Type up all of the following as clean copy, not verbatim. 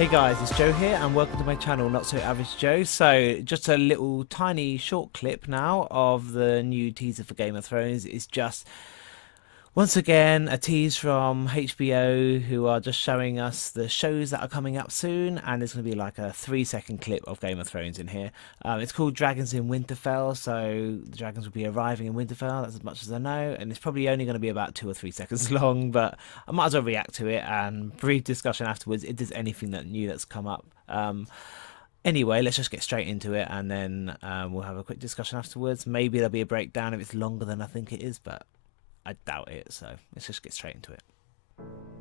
Hey guys, it's Joe here and welcome to my channel, Not So Average Joe. So just a little tiny short clip now of the new teaser for Game of Thrones. It's just once again a tease from HBO, who are just showing us the shows that are coming up soon, and there's going to be like a 3-second clip of Game of Thrones in here. It's called Dragons in Winterfell, so the dragons will be arriving in Winterfell, that's as much as I know, and it's probably only going to be about 2 or 3 seconds long, but I might as well react to it and brief discussion afterwards if there's anything new that's come up. Anyway, let's just get straight into it, and then we'll have a quick discussion afterwards. Maybe there'll be a breakdown if it's longer than I think it is, but I doubt it, so let's just get straight into it.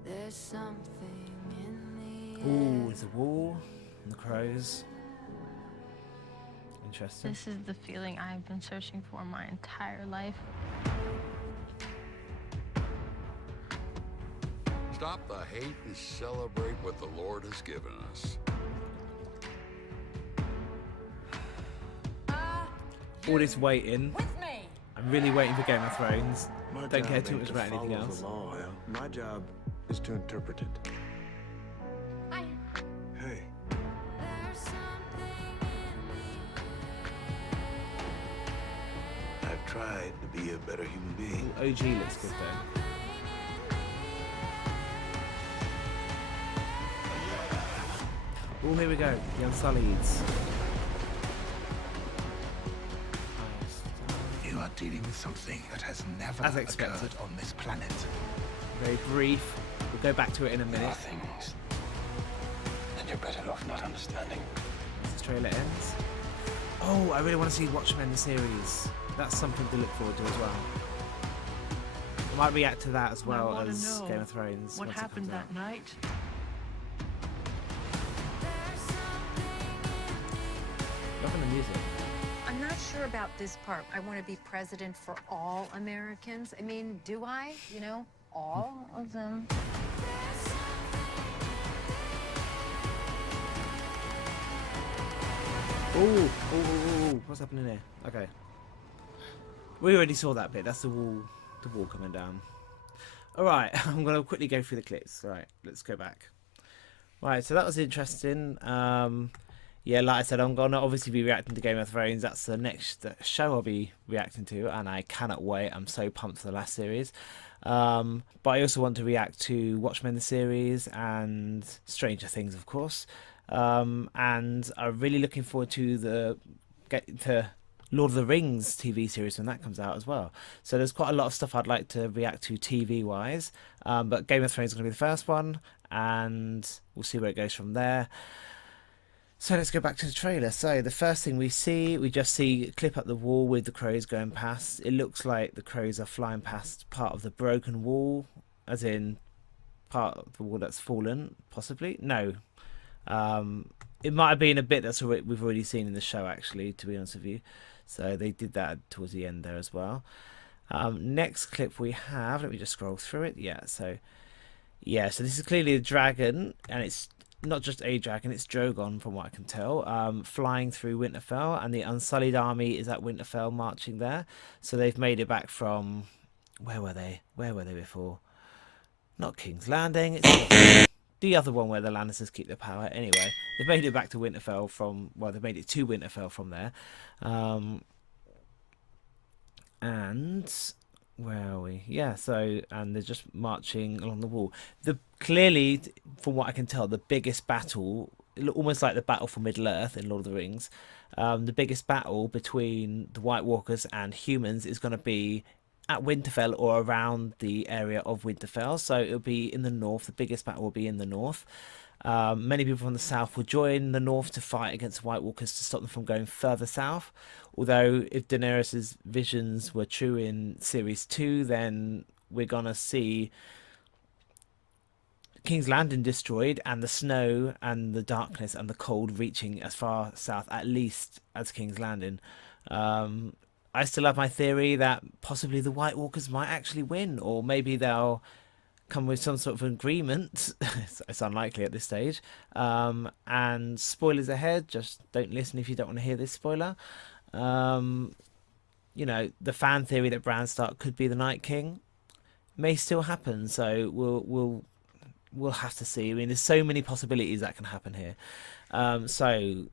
There's something in the Ooh, it's a wall and the crows. Interesting. This is the feeling I've been searching for my entire life. Stop the hate and celebrate what the Lord has given us. All this waiting. with me. I'm really waiting for Game of Thrones. My Don't care job too ain't much to about anything follow else. the law. My job is to interpret it. I. Hey, There's something in I've tried to be a better human being. OG looks good though. Oh, here we go. The Unsullieds. You are dealing with something that has never As expected. occurred on this planet. Very brief. We'll go back to it in a There are minute things that you're better off not understanding. as the trailer ends. Oh, I really want to see Watchmen the series. That's something to look forward to as well. I might react to that as well wanna as know Game of Thrones. what once it happened comes out. that night? Loving the music. I'm not sure about this part. I want to be president for all Americans. I mean, do I? You know, all of them. Ooh, what's happening here? Okay. We already saw that bit. That's the wall coming down. Alright, I'm going to quickly go through the clips. Alright, let's go back. Right, so that was interesting. Yeah, like I said, I'm going to obviously be reacting to Game of Thrones. That's the next show I'll be reacting to, and I cannot wait. I'm so pumped for the last series. But I also want to react to Watchmen the series and Stranger Things, of course. And I'm really looking forward to the Lord of the Rings TV series when that comes out as well. So there's quite a lot of stuff I'd like to react to TV wise. But Game of Thrones is going to be the first one, and we'll see where it goes from there. So let's go back to the trailer. So the first thing we just see a clip up the wall with the crows going past. It looks like the crows are flying past part of the broken wall, as in part of the wall that's fallen, possibly. No. It might have been a bit we've already seen in the show, actually, to be honest with you. So they did that towards the end there as well. Next clip we have, let me just scroll through it. So this is clearly a dragon, and it's not just a dragon, it's Drogon from what I can tell, flying through Winterfell, and the Unsullied army is at Winterfell marching there. So they've made it back from, where were they before? Not King's Landing, it's the other one where the Lannisters keep their power. Anyway, they've made it back to Winterfell they've made it to Winterfell from there. And where are we? And they're just marching along the wall. Clearly, from what I can tell, the biggest battle, almost like the battle for Middle-earth in Lord of the Rings, the biggest battle between the White Walkers and humans is going to be at Winterfell or around the area of Winterfell. So it'll be in the north. The biggest battle will be in the north. Many people from the south will join the north to fight against the White Walkers to stop them from going further south. Although if Daenerys' visions were true in Series 2, then we're going to see King's Landing destroyed, and the snow and the darkness and the cold reaching as far south at least as King's Landing. I still have my theory that possibly the White Walkers might actually win, or maybe they'll come with some sort of agreement. It's unlikely at this stage. And spoilers ahead, just don't listen if you don't want to hear this spoiler. You know, the fan theory that Bran Stark could be the Night King may still happen, so we'll we'll have to see. I mean, there's so many possibilities that can happen here. So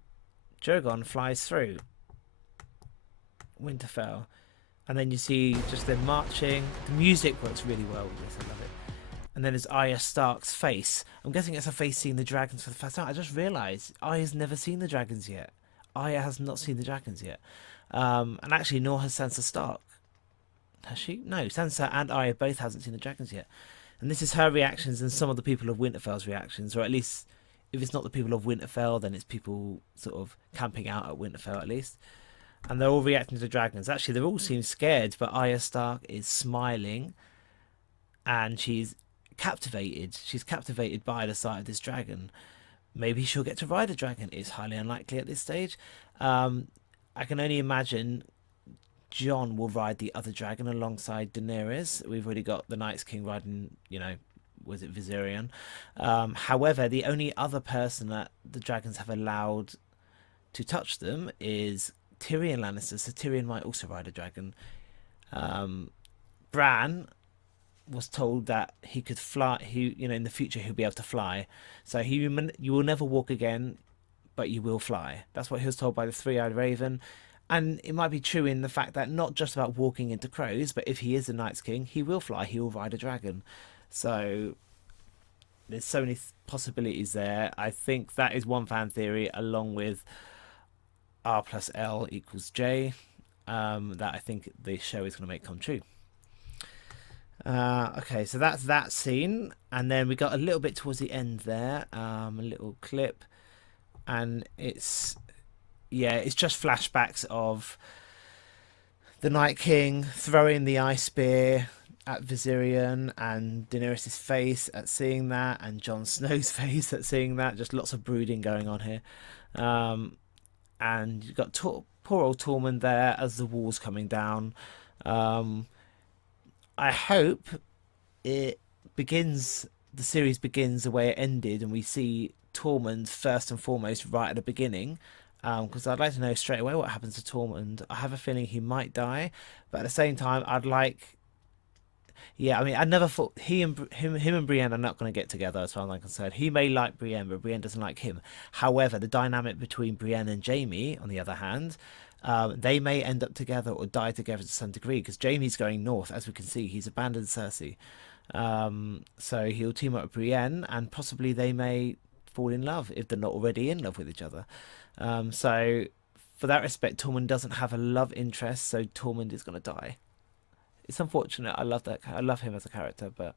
Drogon flies through Winterfell, and then you see just them marching. The music works really well with this. I love it. And then there's Arya Stark's face. I'm guessing it's her face seeing the dragons for the first time. I just realised Arya's never seen the dragons yet. Arya has not seen the dragons yet. And actually, nor has Sansa Stark. Has she? No, Sansa and Arya both hasn't seen the dragons yet. And this is her reactions and some of the people of Winterfell's reactions, or at least if it's not the people of Winterfell, then it's people sort of camping out at Winterfell at least. And they're all reacting to the dragons. Actually, they all seem scared, but Arya Stark is smiling, and she's captivated. She's captivated by the sight of this dragon. Maybe she'll get to ride a dragon. It's highly unlikely at this stage. I can only imagine Jon will ride the other dragon alongside Daenerys. We've already got the Night's King riding, you know, was it Viserion? However, the only other person that the dragons have allowed to touch them is Tyrion Lannister. So Tyrion might also ride a dragon. Bran was told that he could fly. In the future he'll be able to fly. So you will never walk again, but you will fly. That's what he was told by the Three-Eyed Raven. And it might be true in the fact that not just about walking into crows, but if he is the Night's King, he will fly. He will ride a dragon. So there's so many possibilities there. I think that is one fan theory, along with R plus L equals J, that I think the show is going to make come true. Okay, so that's that scene. And then we got a little bit towards the end there, a little clip. And it's just flashbacks of the Night King throwing the ice spear at Viserion, and Daenerys' face at seeing that, and Jon Snow's face at seeing that. Just lots of brooding going on here. And you've got poor old Tormund there as the wall's coming down. I hope the series begins the way it ended, and we see Tormund first and foremost right at the beginning. Because I'd like to know straight away what happens to Tormund. I have a feeling he might die, but at the same time, I never thought him and Brienne are not going to get together, as far as I'm concerned. He may like Brienne, but Brienne doesn't like him. However, the dynamic between Brienne and Jaime, on the other hand, they may end up together or die together to some degree, because Jaime's going north, as we can see. He's abandoned Cersei. So he'll team up with Brienne, and possibly they may fall in love, if they're not already in love with each other. So for that respect, Tormund doesn't have a love interest, so Tormund is going to die. It's unfortunate. I love him as a character, but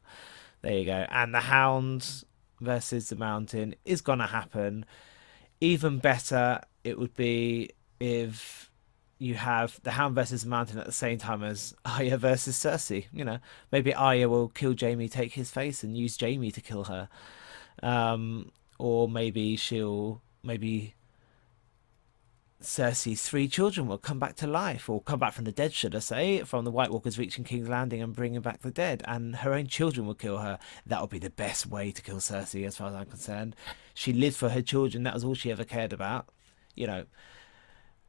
there you go. And the Hound versus the Mountain is going to happen. Even better, it would be if you have the Hound versus the Mountain at the same time as Arya versus Cersei. You know, maybe Arya will kill Jaime, take his face, and use Jaime to kill her. Or maybe Cersei's 3 children will come back to life, or come back from the dead, should I say, from the White Walkers reaching King's Landing and bringing back the dead, and her own children will kill her. That would be the best way to kill Cersei, as far as I'm concerned. She lived for her children. That was all she ever cared about, you know.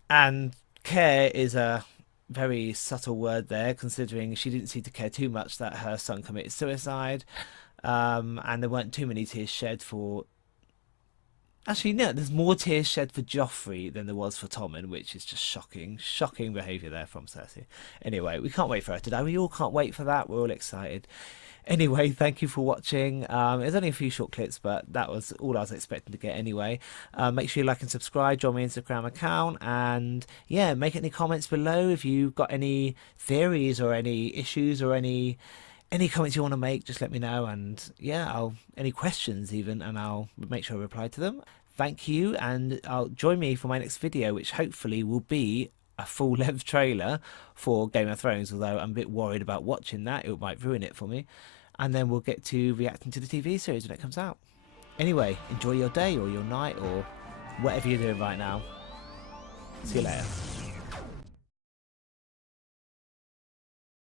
And care is a very subtle word there, considering she didn't seem to care too much that her son committed suicide, and there weren't too many tears shed for... Actually, no, there's more tears shed for Joffrey than there was for Tommen, which is just shocking behaviour there from Cersei. Anyway, we can't wait for her to die. We all can't wait for that. We're all excited. Anyway, thank you for watching. There's only a few short clips, but that was all I was expecting to get anyway. Make sure you like and subscribe, join my Instagram account, and yeah, make any comments below if you've got any theories or any issues or any comments you want to make. Just let me know, and yeah, any questions even, and I'll make sure I reply to them. Thank you, and I'll join me for my next video, which hopefully will be a full-length trailer for Game of Thrones, although I'm a bit worried about watching that. It might ruin it for me. And then we'll get to reacting to the TV series when it comes out. Anyway, enjoy your day or your night or whatever you're doing right now. See you later.